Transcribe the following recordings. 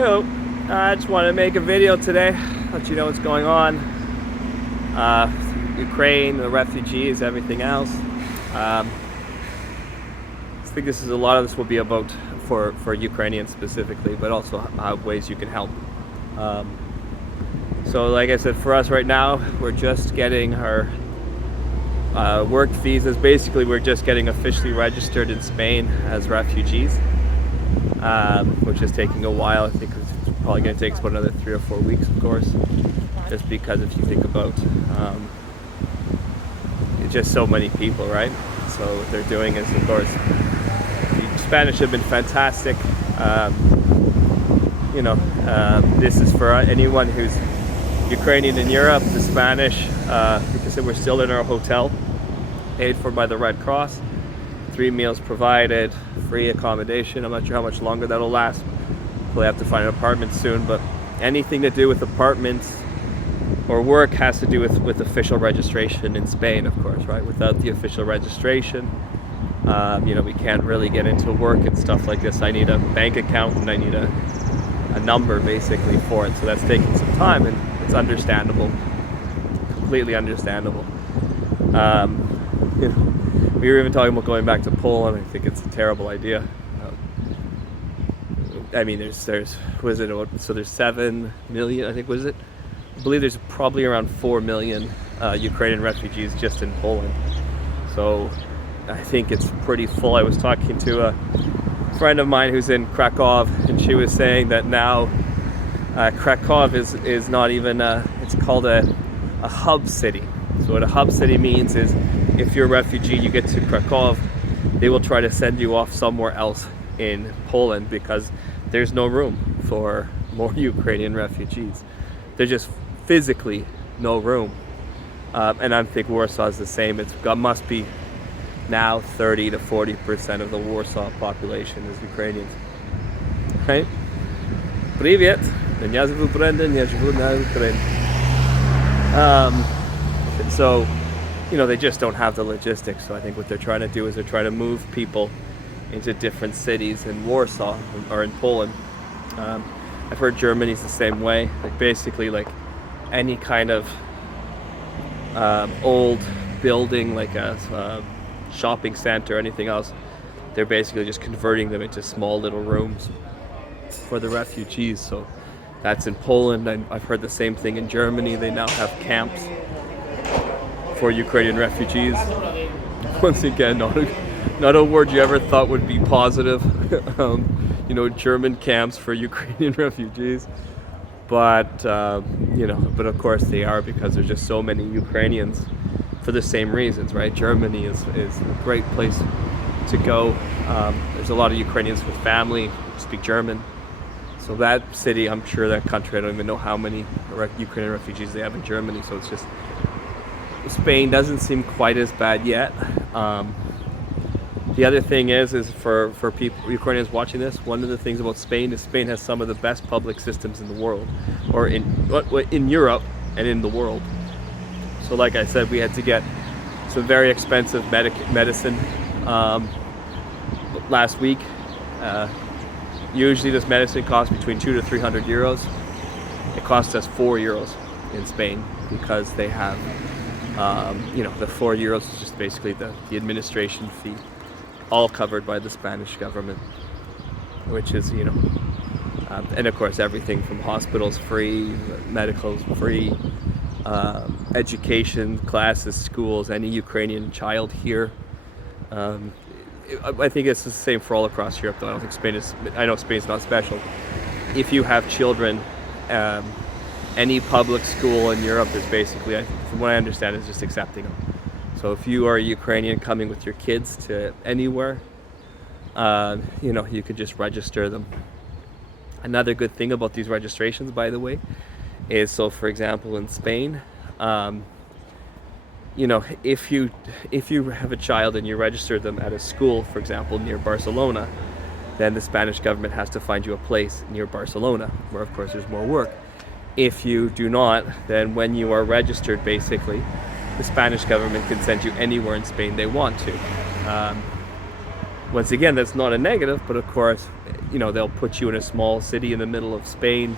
Hello, I just wanted to make a video today, let you know what's going on. Ukraine, the refugees, everything else. I think a lot of this will be about for Ukrainians specifically, but also ways you can help. So like I said, for us right now, we're just getting our work visas. Basically, we're just getting officially registered in Spain as refugees, which is taking a while. I think it's probably going to take us about another 3 or 4 weeks, of course, just because if you think about it's just so many people, right? So what they're doing is, of course, the Spanish have been fantastic. This is for anyone who's Ukrainian in Europe. The Spanish, because we're still in our hotel, paid for by the Red Cross, 3 meals provided, free accommodation. I'm not sure how much longer that'll last. We'll have to find an apartment soon, but anything to do with apartments or work has to do with official registration in Spain, of course, right? Without the official registration, we can't really get into work and stuff like this. I need a bank account and I need a number basically for it. So that's taking some time, and it's understandable, completely understandable. We were even talking about going back to Poland. I think it's a terrible idea. There's 7 million, I think, was it? I believe there's probably around 4 million Ukrainian refugees just in Poland. So I think it's pretty full. I was talking to a friend of mine who's in Krakow, and she was saying that now Krakow is not even it's called a hub city. So what a hub city means is if you're a refugee, you get to Krakow, they will try to send you off somewhere else in Poland because there's no room for more Ukrainian refugees. There's just physically no room. And I think Warsaw is the same. Must be now 30 to 40% of the Warsaw population is Ukrainians. Right? Привет. Меня зовут Brendan. Я живу на Ukraine. So, they just don't have the logistics. So I think what they're trying to do is they're trying to move people into different cities in Warsaw or in Poland. I've heard Germany's the same way. Basically, any kind of old building, like a shopping center or anything else, they're basically just converting them into small little rooms for the refugees. So that's in Poland. I've heard the same thing in Germany. They now have camps for Ukrainian refugees. Once again, not a word you ever thought would be positive. German camps for Ukrainian refugees. But of course they are, because there's just so many Ukrainians for the same reasons, right? Germany is a great place to go. There's a lot of Ukrainians with family who speak German. So that city, I'm sure that country, I don't even know how many Ukrainian refugees they have in Germany. So it's just, Spain doesn't seem quite as bad yet. The other thing is for people, Ukrainians watching this, one of the things about Spain is Spain has some of the best public systems in the world, or in Europe and in the world. So like I said, we had to get some very expensive medicine last week. Usually this medicine costs between 200 to 300 euros. It cost us 4 euros in Spain because they have, the 4 euros is just basically the administration fee, all covered by the Spanish government, which is, and of course everything from hospitals free, medicals free, education, classes, schools, any Ukrainian child here. I think it's the same for all across Europe, though. I don't think I know Spain's not special. If you have children, any public school in Europe is basically, from what I understand, is just accepting them. So if you are a Ukrainian coming with your kids to anywhere, you could just register them. Another good thing about these registrations, by the way, is, so for example, in Spain, if you have a child and you register them at a school, for example, near Barcelona, then the Spanish government has to find you a place near Barcelona, where of course there's more work. If you do not, then when you are registered, basically, the Spanish government can send you anywhere in Spain they want to. Once again, that's not a negative, but of course, they'll put you in a small city in the middle of Spain,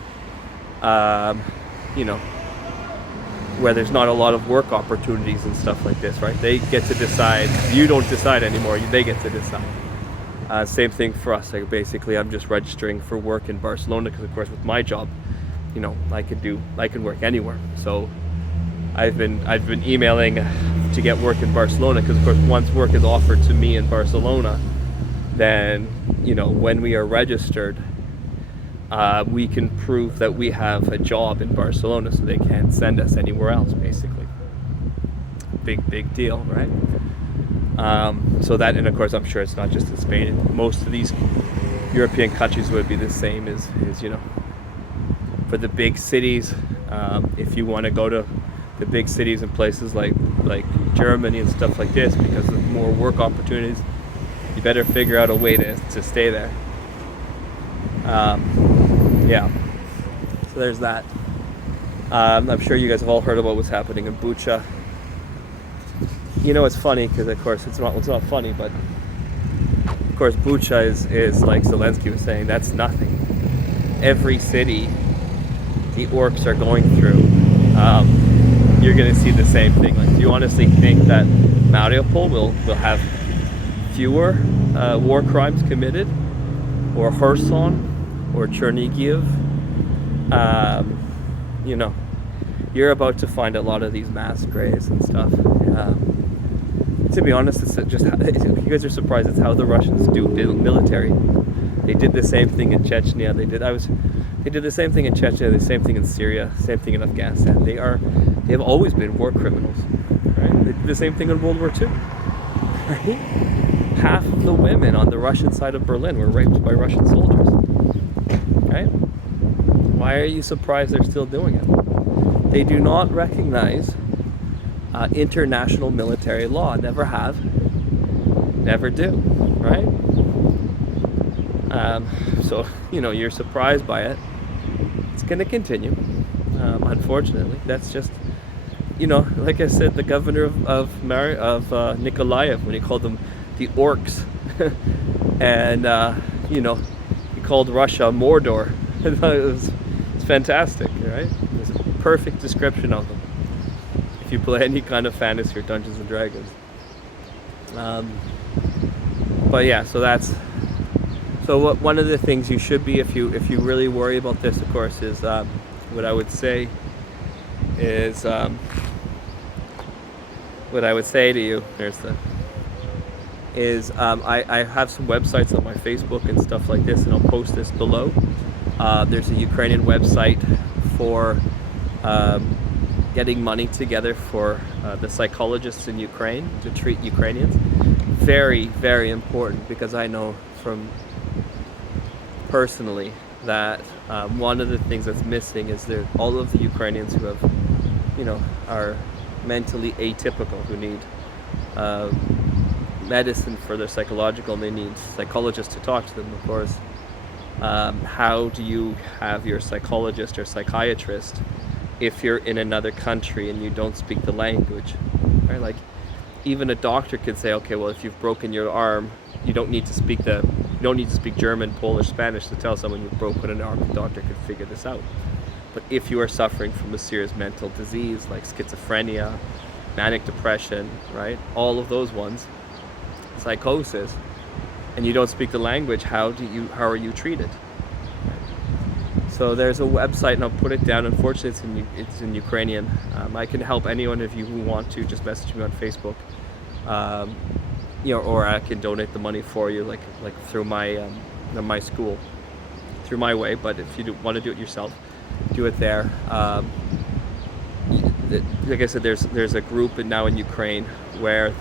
you know, where there's not a lot of work opportunities and stuff like this, right? They get to decide. You don't decide anymore. They get to decide. Same thing for us. Like basically, I'm just registering for work in Barcelona because, of course, with my job, I can work anywhere. So I've been emailing to get work in Barcelona because, of course, once work is offered to me in Barcelona, then when we are registered, we can prove that we have a job in Barcelona, so they can't send us anywhere else. Basically, big deal, right? So that, and of course, I'm sure it's not just in Spain. Most of these European countries would be the same as for the big cities. If you want to go to the big cities and places like Germany and stuff like this, because of more work opportunities, you better figure out a way to stay there. Yeah, so there's that. I'm sure you guys have all heard about what's happening in Bucha. It's funny because, of course, it's not funny, but of course Bucha is like Zelensky was saying, that's nothing. Every city the orcs are going through, you're going to see the same thing. Like, do you honestly think that Mariupol will have fewer war crimes committed, or Kherson, or Chernihiv? You're about to find a lot of these mass graves and stuff. To be honest, it's just you guys are surprised. It's how the Russians do military. They did the same thing in Chechnya. They did the same thing in Chechnya. The same thing in Syria. Same thing in Afghanistan. They have always been war criminals. Right? They did the same thing in World War II. Right? Half of the women on the Russian side of Berlin were raped by Russian soldiers. Right? Why are you surprised they're still doing it? They do not recognize international military law. Never have. Never do. Right? So, you're surprised by it. It's going to continue. Unfortunately. That's just, like I said, the governor of Nikolaev, when he called them the orcs, and he called Russia Mordor. It's fantastic, right? It's a perfect description of them. If you play any kind of fantasy or Dungeons and Dragons. But yeah, so one of the things you should be, if you really worry about this, of course, is what I would say to you. I have some websites on my Facebook and stuff like this, and I'll post this below. There's a Ukrainian website for getting money together for the psychologists in Ukraine to treat Ukrainians. Very, very important, because I know from personally that one of the things that's missing is that all of the Ukrainians who have, are mentally atypical, who need medicine for their psychological, and they need psychologists to talk to them, of course. How do you have your psychologist or psychiatrist if you're in another country and you don't speak the language, right? Like, even a doctor could say, okay, well, if you've broken your arm, you don't need to speak German, Polish, Spanish to tell someone you've broken an arm. The doctor could figure this out. But if you are suffering from a serious mental disease like schizophrenia, manic depression, right? All of those ones, psychosis, and you don't speak the language, how are you treated? So there's a website, and I'll put it down. Unfortunately, it's in Ukrainian. I can help anyone of you who want to. Just message me on Facebook, or I can donate the money for you, like through my school, through my way. But if you want to do it yourself, do it there. Like I said, there's a group now in Ukraine where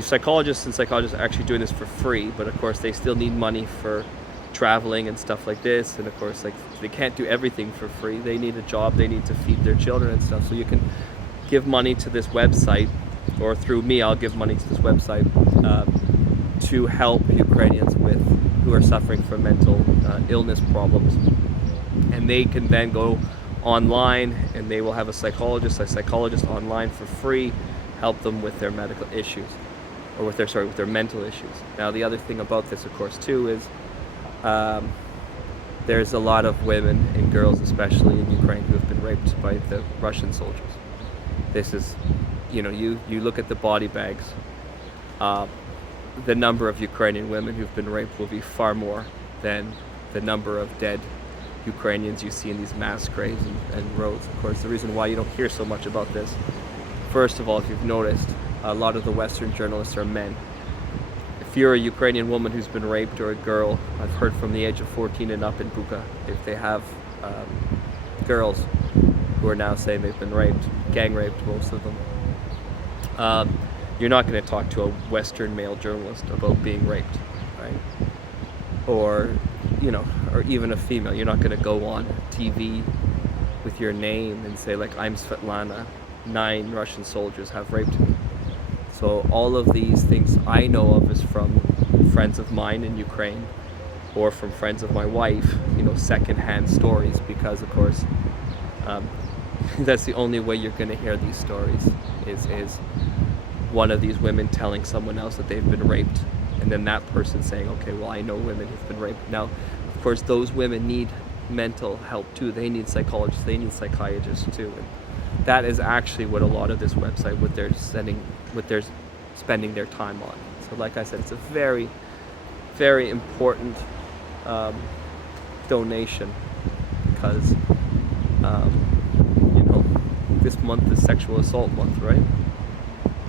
psychologists are actually doing this for free, but of course they still need money for traveling and stuff like this, and of course, like, they can't do everything for free. They need a job, they need to feed their children and stuff. So you can give money to this website, or through me, I'll give money to this website to help Ukrainians who are suffering from mental illness problems, and they can then go online, and they will have a psychologist online for free, help them with their medical issues, or with their mental issues. Now, the other thing about this, of course, too, is Um, there's a lot of women and girls, especially in Ukraine, who have been raped by the Russian soldiers. This is, you look at the body bags. The number of Ukrainian women who've been raped will be far more than the number of dead Ukrainians you see in these mass graves and roads. Of course, the reason why you don't hear so much about this, first of all, if you've noticed, a lot of the Western journalists are men. If you're a Ukrainian woman who's been raped, or a girl, I've heard from the age of 14 and up in Bucha, if they have girls who are now saying they've been raped, gang raped, most of them, you're not going to talk to a Western male journalist about being raped, right? Or, or even a female. You're not going to go on TV with your name and say, like, I'm Svetlana, 9 Russian soldiers have raped me. So all of these things I know of is from friends of mine in Ukraine, or from friends of my wife, secondhand stories, because of course that's the only way you're going to hear these stories is one of these women telling someone else that they've been raped, and then that person saying, okay, well, I know women who've been raped. Now, of course, those women need mental help too. They need psychologists, they need psychiatrists too. And that is actually what a lot of this website, what they're spending their time on. So like I said, it's a very, very important donation, because this month is sexual assault month, right?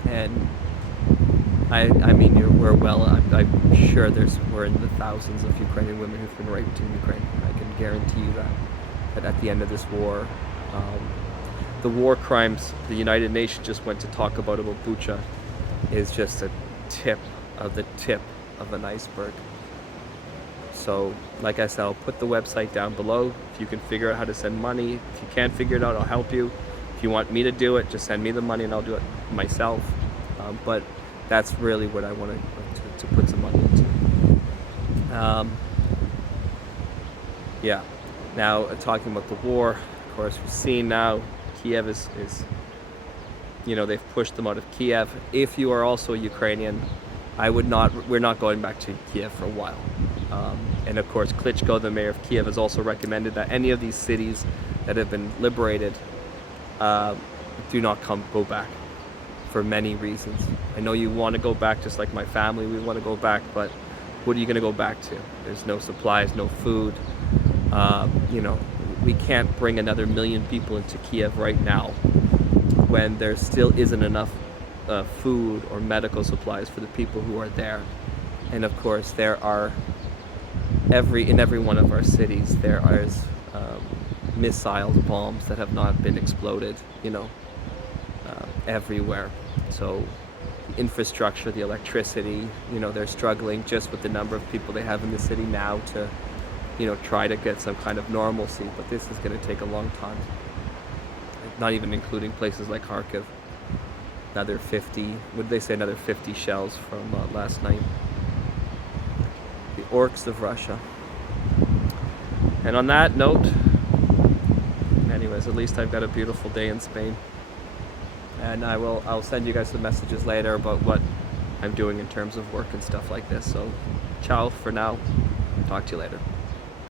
And I mean, I'm sure we're in the thousands of Ukrainian women who've been raped in Ukraine. I can guarantee you that at the end of this war, the war crimes the United Nations just went to talk about Bucha is just a tip of an iceberg. So, like I said, I'll put the website down below. If you can figure out how to send money, if you can't figure it out, I'll help you. If you want me to do it, just send me the money and I'll do it myself. But that's really what I want to put some money into. Yeah. Now, talking about the war, of course, we've seen now Kiev is they've pushed them out of Kiev. If you are also Ukrainian, we're not going back to Kiev for a while. And of course, Klitschko, the mayor of Kiev, has also recommended that any of these cities that have been liberated do not go back, for many reasons. I know you want to go back, just like my family, we want to go back, but what are you going to go back to? There's no supplies, no food. We can't bring another 1 million people into Kiev right now when there still isn't enough food or medical supplies for the people who are there. And of course, there are in every one of our cities there are missiles, bombs that have not been exploded, everywhere. So the infrastructure, the electricity, they're struggling just with the number of people they have in the city now to try to get some kind of normalcy, but this is going to take a long time. Not even including places like Kharkiv. Another 50 shells from last night. The orcs of Russia. And on that note, anyways, at least I've got a beautiful day in Spain. And I'll send you guys some messages later about what I'm doing in terms of work and stuff like this. So, ciao for now. Talk to you later.